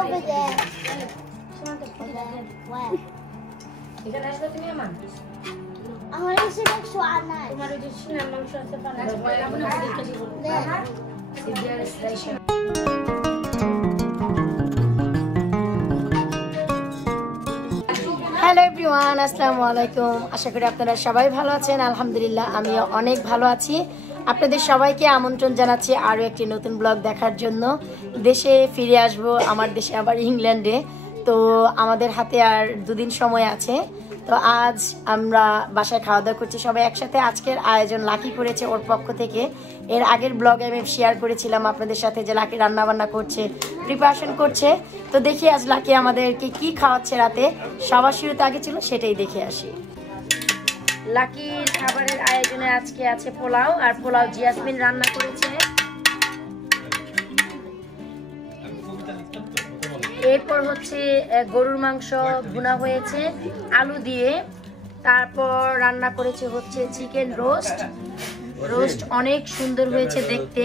over there. Where? এখানে আসবে তুমি আমার I want to see next one. তোমার ওই যে সিনার মাংস আছে পানা হ্যালো এভরিওয়ান, আসসালামু আলাইকুম। আশা করি আপনারা সবাই ভালো আছেন। আলহামদুলিল্লাহ আমিও অনেক ভালো আছি। আপনাদের সবাইকে আমন্ত্রণ জানাচ্ছি আরও একটি নতুন ব্লগ দেখার জন্য। দেশে ফিরে আসব, আমার দেশে আবার ইংল্যান্ডে। তো আমাদের হাতে আর দুদিন সময় আছে। তো আজ আমরা বাসায় খাওয়া দাওয়া করছি সবাই একসাথে। আজকের আয়োজন লাকি করেছে ওর পক্ষ থেকে। এর আগের ব্লগে আমি শেয়ার করেছিলাম আপনাদের সাথে যে লাকি রান্নাবান্না করছে, প্রিপারেশন করছে। তো দেখি আজ লাকি আমাদেরকে কি খাওয়াচ্ছে রাতে। সবার শুরুতে আগে ছিল সেটাই দেখে আসি। লাকির খাবারের আয়োজনে আজকে আছে পোলাও, আর পোলাও জিয়াসমিন রান্না করেছে। এরপর হচ্ছে গরুর মাংস ভুনা হয়েছে আলু দিয়ে। তারপর রান্না করেছে হচ্ছে চিকেন রোস্ট। রোস্ট অনেক সুন্দর হয়েছে দেখতে।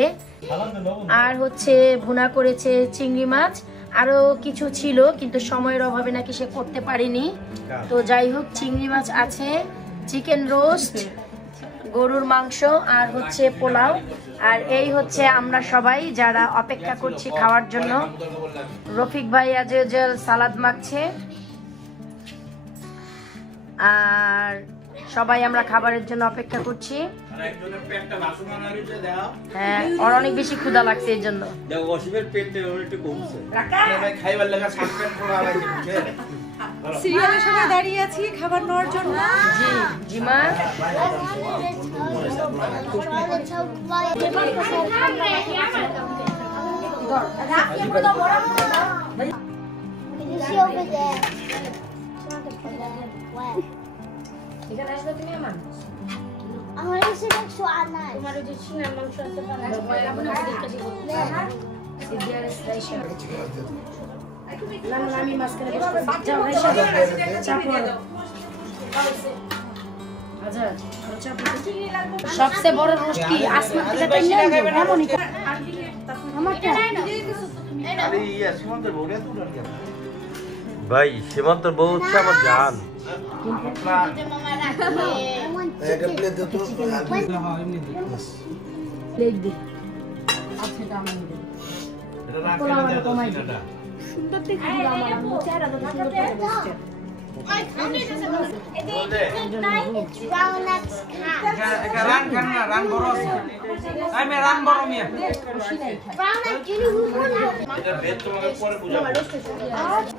আর হচ্ছে ভুনা করেছে চিংড়ি মাছ। আরো কিছু ছিল কিন্তু সময়ের অভাবে নাকি সে করতে পারিনি। তো যাই হোক, চিংড়ি মাছ আছে, চিকেন রোস্ট, গরুর মাংস আর হচ্ছে পোলাও। আর এই হচ্ছে আমরা সবাই যারা অপেক্ষা করছি খাওয়ার জন্য। রফিক ভাই আজ সালাদ মাখছে। আর সবাই আমরা খাবারের জন্য অপেক্ষা করছি। হ্যাঁ, ওর অনেক বেশি ক্ষুধা লাগছে এই জন্য। সিরিয়ালের সময় দাঁড়িয়ে আছি খাবার নেওয়ার জন্য। জি জি মা। এখানে আসবে তুমি আমার I want to see next one. তোমার ওই যে সিনার মাংস আছে পানা আমি মাঝখানে সবচেয়ে বড় রোস্ট কি আসমান থেকে ভাই সীমান্তর বউ হচ্ছে আমার জান।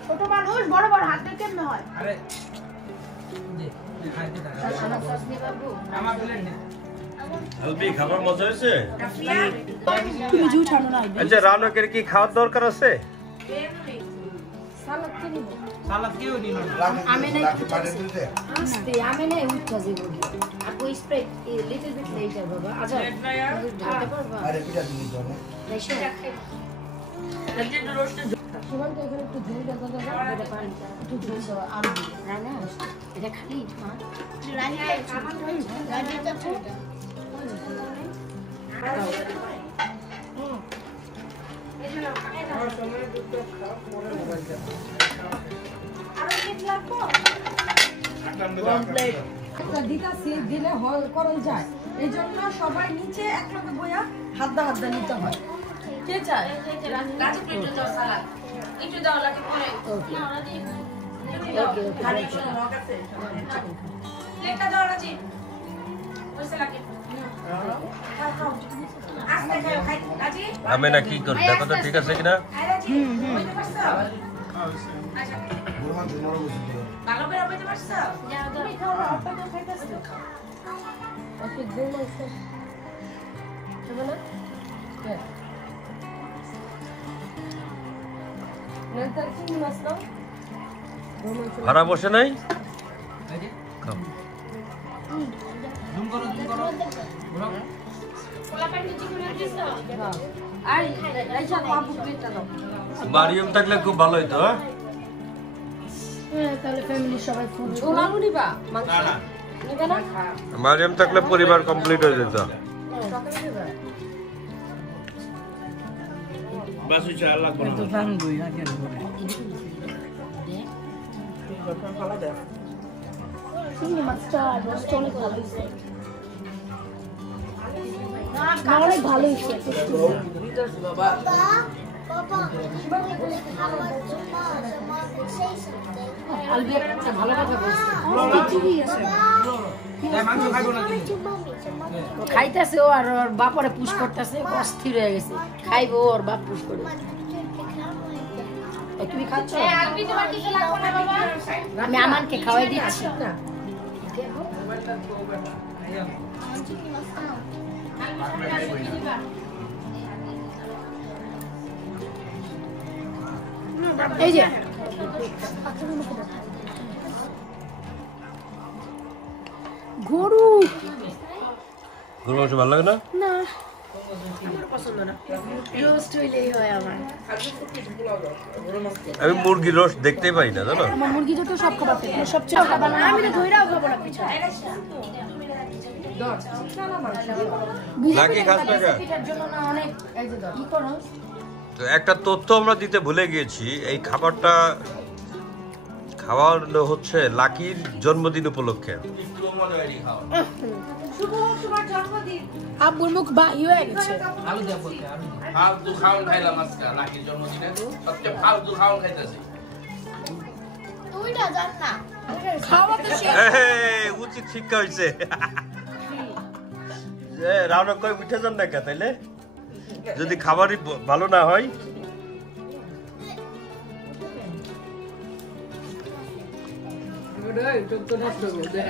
ছোট মানুষ বড় বড় হাত দিয়ে কেমনে হয়? খাবার মজা হয়েছে। আচ্ছা, রানকের কি খাওয়ার দরকার আছে? দিলে করণ যায়, এই জন্য সবাই নিচে এক লগে বইয়া হাত দা নিতে হয়। কে চায়? আমি না কি করি দেখো তো, ঠিক আছে কিনা। ভাড়া বসে নাই। মারিয়াম থাকলে খুব ভালো হইতো। তাহলে ফ্যামিলির সবাই ফুল মারিয়াম থাকলে পরিবার কমপ্লিট হয়ে যেত। তো জানবই আগের ঘরে চিংড়ি মাছটা রোস্ট অনেক ভালো হয়েছে। অনেক ভালো হয়েছে। ভালো কথা বলছে। খাইতেছে ও আর ওর বাপরে পুশ করতেছে, অস্থির হয়ে গেছে। খাইবো ওর বাপ পুশ করে। তুমি খাচ্ছ? আমি আমানকে খাওয়াই দিচ্ছি। এই যে গরু গরু মাংস ভালো লাগে না? না আমার পছন্দ না, রোস্ট হইলেই হয় আমার। আমি মুরগির রোস্ট দেখতেই পাই না, জানো? আমার মুরগিটা তো সব খাবার থেকে সবচেয়ে খাবার না, আমি তো ধইরাও খাবো না পিছনে। নাকি খাস না কেন? পিঠার জন্য না অনেক এই যে ই করো। তো একটা তথ্য আমরা দিতে ভুলে গিয়েছি, এই খাবারটা খাওয়ানো হচ্ছে লাকির জন্মদিন উপলক্ষে। আব্বুর মুখ বাহি হয়ে গেছে। ফালতু খাওয়ান খাইলাম আজকে লাকির জন্মদিনে, সবচেয়ে ফালতু খাওয়ান খাইতেছি। তুইটা জান না খাওয়া তো শেষ। উচিত শিক্ষা হয়েছে। রাউনা কই উঠে যান না কে তাইলে, যদি খাবারই ভালো না হয়।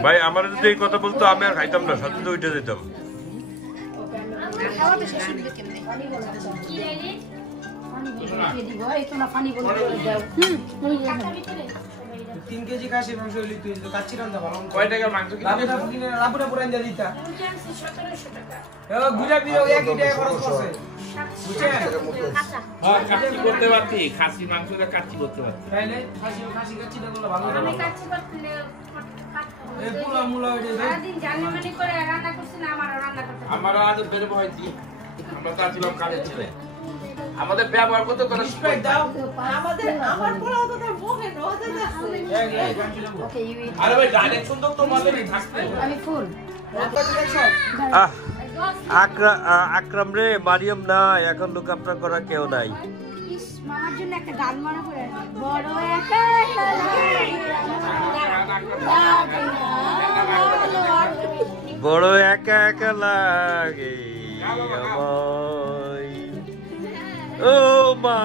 ভাই আমার যদি এই কথা বলতো আমি আর খাইতাম না, সাথে তো উঠে যেতাম। খাওয়া তো শেষ হইবে কেমনে? কি রেডি? পানি বলে দিব, এই তো না পানি বলে দাও। ওই যে 3 কেজি খাসি মাংস হইলি তুই তো কাচ্চি রান্দা ভালো। কয় টাকার মাংস কিনে? লাবুরা পুরান দিয়ে দিতা। 1700 টাকা। গুড়া বিরো একই টাকা খরচ করছে। হ্যাঁ, কাচ্চি করতে পারতি, খাসি মাংসটা কাচ্চি করতে পারতি। তাইলে খাসি কাচ্চিটা করলে ভালো হবে। আমি কাচ্চি করতে এই পোলা মুলা ওইটা দে। সারাদিন জার্নি করে রান্না করছি না, আমারও রান্না করতে হয়। আমারও আজ বের হইছি, আমরা তো আছিলাম কাজের ছেলে। আমাদের ব্যবহার করতে তোরা শিখাই দাও। আমার পোলাও তো তার মুখে নজর আছে। ওকে ইউ ইট। আরে ভাই ডাইরেক্ট সুন্দর তোমাদেরই থাকতে। আমি ফুল। আকরাম রে, মারিয়াম না, এখন লোক আপনার করা কেউ নাই। ইস, মামার জন্য একটা গান মনে করে বড় একা একা বড় একা একা লাগে আমায়, ও মা